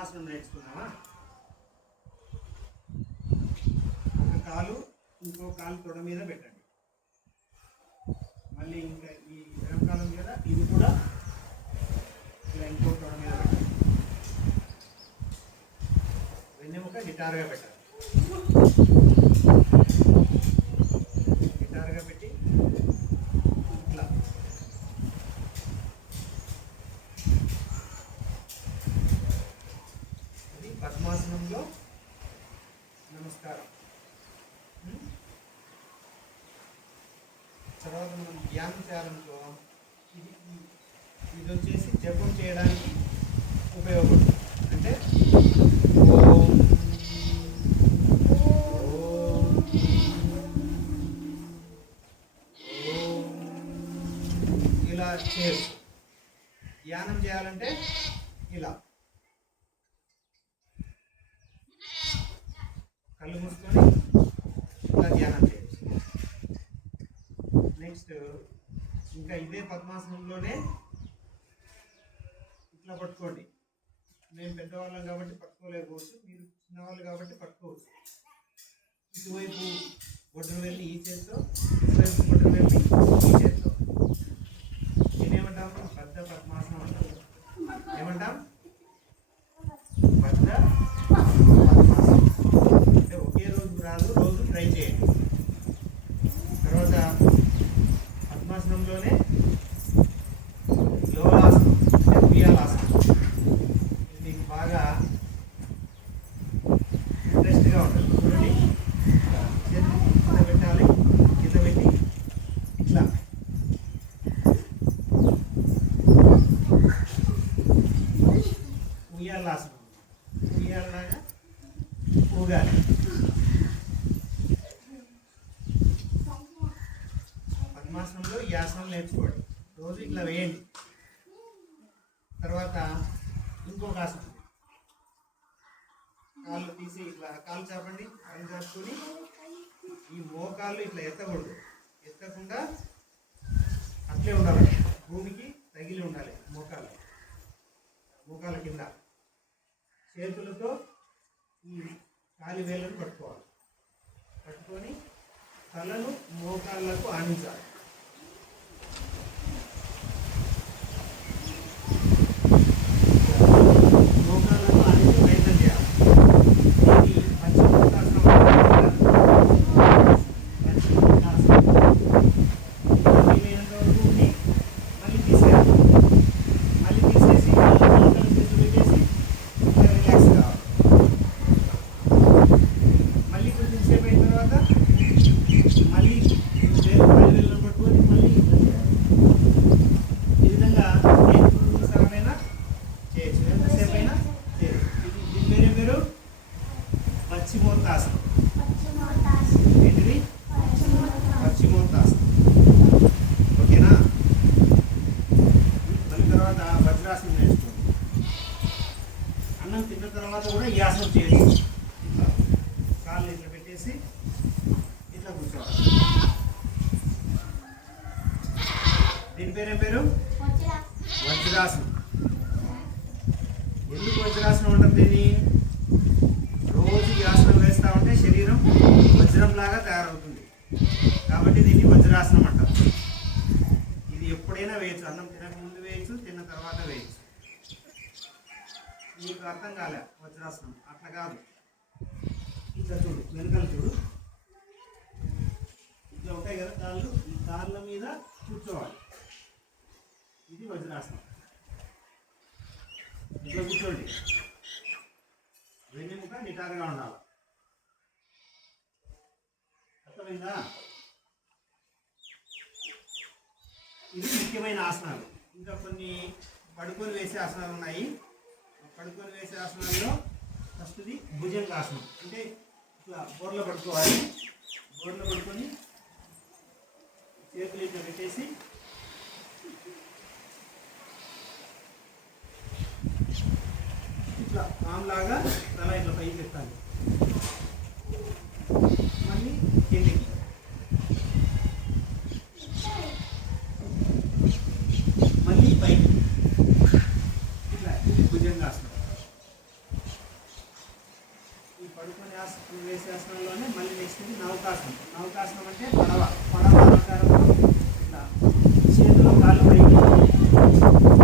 సింహాసనం నేర్చుకున్నామా ఒక కాలు ఇంకో కాలు తొడ మీద పెట్టండి. మళ్ళీ ఇంకా ఈ ఎడమ కాలం మీద ఇది కూడా ఇలా ఇంకో తొడ మీద పెట్టండి. వెన్నెముక గిటారుగా పెట్టాలి గిటారుగా పెట్టి ఇట్లా ఇది పద్మాసనంలో నమస్కారం ఉం? తర్వాత మనం ధ్యానం ఇది ఇది వచ్చేసి జపం చేయడానికి ఉపయోగపడుతుంది. అంటే ఇలా చేయొచ్చు ధ్యానం చేయాలంటే ఇలా. కళ్ళు మూసుకొని ఇలా ధ్యానం చేయొచ్చు. నెక్స్ట్ ఇంకా ఇదే పద్మాసనంలోనే ఇట్లా పట్టుకోండి. మేము పెద్దవాళ్ళం కాబట్టి పట్టుకోలేకపోవచ్చు మీరు చిన్నవాళ్ళు కాబట్టి పట్టుకోవచ్చు. ఇటువైపు బొడ్డును వెళ్ళి ఈ చేతితో ఇటువైపు బొడ్డును వెళ్ళి ఈ చేతితో. నేనేమంటాం పెద్ద పద్మాసనం అంటాం ఏమంటాం బద్ధ పద్మాసనం అంటే ఒకే రోజు రాదు రోజు ట్రై చేయండి తర్వాత పద్మాసనంలోనే లోలాసనం అంటే ఉయ్యాలాసనం ఇది మీకు బాగా ఇంట్రెస్ట్గా ఉంటుంది చూడండి చేతులు కింద పెట్టాలి కింద పెట్టి ఇట్లా ఉయ్యాలాసనం ఉయ్యాలలాగా ఊగాలి. పద్మాసనంలో ఈ ఆసనం నేర్చుకోండి. రోజు ఇట్లా వేయండి. తర్వాత ఇంకొక ఆసనం. కాళ్ళు తీసి ఇట్లా కాళ్ళు చాపండి కాళ్ళు చేసుకొని ఈ మోకాళ్ళు ఇట్లా ఎత్తకూడదు. ఎత్తకుండా అట్లే ఉండాలి. భూమికి తగిలి ఉండాలి మోకాలు మోకాల కింద. చేతులతో ఈ కాలి వేలను పట్టుకోవాలి పట్టుకొని తలను మోకాళ్ళకు ఆనించాలి మోకాళ్ళకు ఆనించి ప్రయత్నం చేయాలి ఇది పంచముఖాసనం అంటారు కదా. పంచముఖాసనం. వీలైనంత వరకు ఉండి మళ్ళీ తీసేయాలి మళ్ళీ తీసేసి మోకాళ్ళ చేతులు పెట్టేసి ఇట్లా రిలాక్స్ కావాలి మళ్ళీ కొంచెం సేపు అయిన తర్వాత మళ్ళీ వేలు పది వేలు పట్టుకొని మళ్ళీ ఇట్లా చేయాలి ఈ విధంగా ఎన్నిసార్లైనా చేయొచ్చు ఎంతసేపు అయినా చేయొచ్చు ఇది దీని పేరే పేరు పశ్చిమోత్తాసనం ఏంటిది పశ్చిమోత్తాసనం ఓకేనా మళ్ళీ తర్వాత వజ్రాసనం నేర్చుకోండి అన్నం తిన్న తర్వాత కూడా ఈ ఆసనం చేయొచ్చు ఇట్లా కాళ్ళు ఇట్లా పెట్టేసి ఇట్లా కూర్చోవాలి. దీని పేరేం పేరు? వజ్రాసనం. ఎందుకు వజ్రాసనం అంటారు దీన్ని? రోజు ఈ ఆసనం వేస్తూ ఉంటే శరీరం వజ్రం లాగా తయారవుతుంది. కాబట్టి దీన్ని వజ్రాసనం అంటారు. ఇది ఎప్పుడైనా వేయచ్చు. అన్నం తినక ముందు వేయచ్చు తిన్న తర్వాత వేయచ్చు. నీకు అర్థం కాలే వజ్రాసనం. అట్లా కాదు. ఇట్లా చూడు వెనకాల చూడు. ఇట్లా ఉంటాయి కదా కాళ్ళు ఈ కాళ్ళ మీద కూర్చోవాలి. ఇది వజ్రాసనం. ఇట్లా కూర్చోండి. వెన్నెముక నిటారుగా ఉండాలి. అర్థమైందా? ఇది ముఖ్యమైన ఆసనాలు. ఇంకా కొన్ని పడుకొని వేసే ఆసనాలు ఉన్నాయి. పడుకొని వేసే ఆసనాల్లో ఫస్ట్ది భుజంగాసనం అంటే ఇట్లా బోర్లో పడుకోవాలి. బోర్లో పడుకొని చేతులు ఇట్లా పెట్టేసి ఇట్లా ఆమ్లాగా తల ఇట్లా పైకి ఎత్తాలి. మళ్ళీ కిందకి. ఈ పడుకునే ఆసనం వేసే ఆసనంలోనే మళ్ళీ నెక్స్ట్ ఇది నవకాసనం. నవకాసనం అంటే పడవ. పడవ ఆకారంలో ఇట్లా చేతిలో కాళ్ళు పైకి.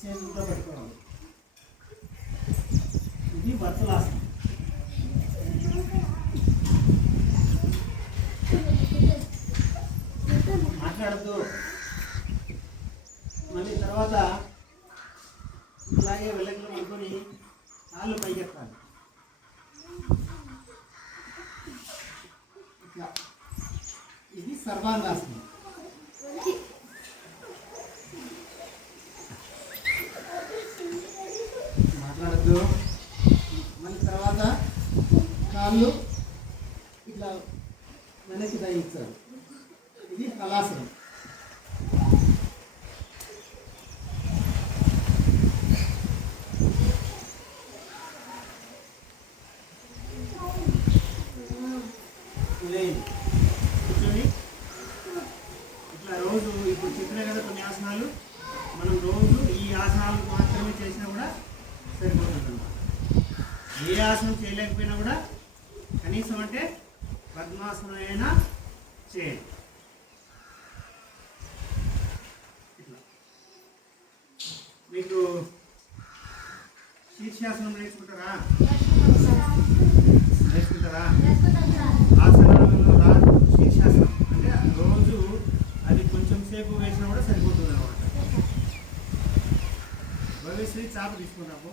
చేతులతో పెట్టుకోవడం ఇది వర్తలాసనం మాట్లాడుతూ మళ్ళీ తర్వాత అలాగే వెళ్ళకలు అనుకొని కాళ్ళు పైకెత్తాలి. ఇది సర్వాంగాసనం. పద్మాసనమైన చేయండి. మీకు శీర్షాసనం నేర్చుకుంటారా? నేర్చుకుంటారా? ఆసనాలలో శీర్షాసనం. అంటే రోజు అది కొంచెం సేపు వేసినా కూడా సరిపోతుంది అనమాట భవిష్యత్ చాప తీసుకున్నాము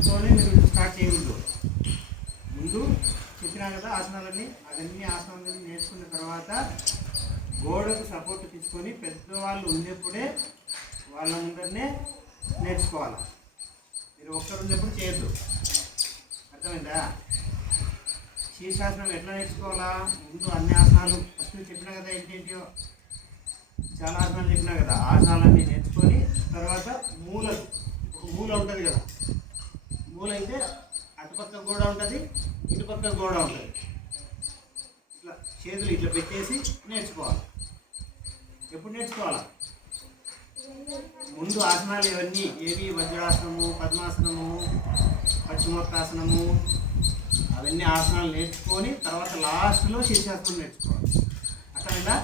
శీర్షాసనంతోనే మీరు స్టార్ట్ చేయకూడదు ముందు చెప్పినా కదా ఆసనాలన్నీ అవన్నీ ఆసనాలన్నీ నేర్చుకున్న తర్వాత గోడకు సపోర్ట్ తీసుకొని పెద్దవాళ్ళు ఉన్నప్పుడే వాళ్ళ ముందరనే నేర్చుకోవాలి. మీరు ఒక్కరు ఉన్నప్పుడు చేయొద్దు. అర్థమైందా? శీర్షాసనం ఎట్లా నేర్చుకోవాలా? ముందు అన్ని ఆసనాలు. ఫస్ట్ చెప్పినా కదా ఏంటేంటో చాలా ఆసనాలు చెప్పినా కదా. ఆసనాలన్నీ నేర్చుకొని తర్వాత మూలలు. ఒక మూల ఉంటుంది కదా. మూల అయితే అటుపక్క గోడ ఉంటుంది ఇటుపక్క గోడ ఉంటుంది. ఇట్లా చేతులు ఇట్లా పెట్టేసి నేర్చుకోవాలి. ఎప్పుడు నేర్చుకోవాలా? ముందు ఆసనాలు ఇవన్నీ ఏవి? వజ్రాసనము పద్మాసనము పశ్చిమోత్తాసనము అవన్నీ ఆసనాలు నేర్చుకొని తర్వాత లాస్ట్లో శీర్షాసనం నేర్చుకోవాలి. అర్థమైందా?